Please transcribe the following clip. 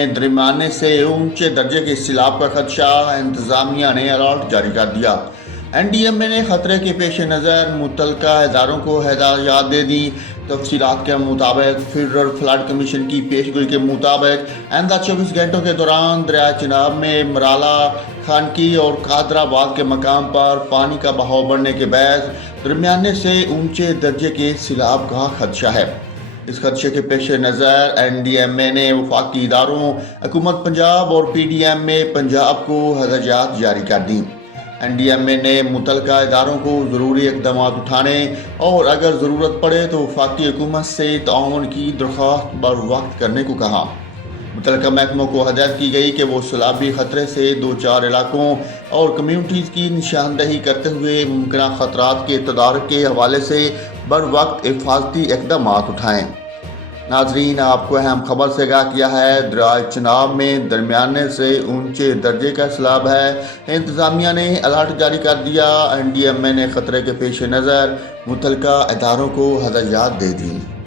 میں درمیانے سے اونچے درجے کے سیلاب کا خدشہ، انتظامیہ نے الرٹ جاری کر دیا۔ این ڈی ایم اے نے خطرے کے پیش نظر متعلقہ اداروں کو ہدایات دے دی۔ تفصیلات کے مطابق فیڈرل فلڈ کمیشن کی پیشگوئی کے مطابق آئندہ 24 گھنٹوں کے دوران دریائے چناب میں مرالا، خانقی اور قادر آباد کے مقام پر پانی کا بہاؤ بڑھنے کے باعث درمیانے سے اونچے درجے کے سیلاب کا خدشہ ہے۔ اس خدشے کے پیش نظر این ڈی ایم اے نے وفاقی اداروں، حکومت پنجاب اور پی ڈی ایم اے پنجاب کو ہدایات جاری کر دیں۔ این ڈی ایم اے نے متعلقہ اداروں کو ضروری اقدامات اٹھانے اور اگر ضرورت پڑے تو وفاقی حکومت سے تعاون کی درخواست بروقت کرنے کو کہا۔ متعلقہ محکموں کو ہدایت کی گئی کہ وہ سیلابی خطرے سے دوچار علاقوں اور کمیونٹیز کی نشاندہی کرتے ہوئے ممکنہ خطرات کے تدارک کے حوالے سے بروقت حفاظتی اقدامات اٹھائیں۔ ناظرین، آپ کو اہم خبر سے آگاہ کیا ہے، دریائے چناب میں درمیانے سے اونچے درجے کا سیلاب ہے۔ انتظامیہ نے الرٹ جاری کر دیا۔ این ڈی ایم اے نے خطرے کے پیش نظر متعلقہ اداروں کو ہدایات دے دیں۔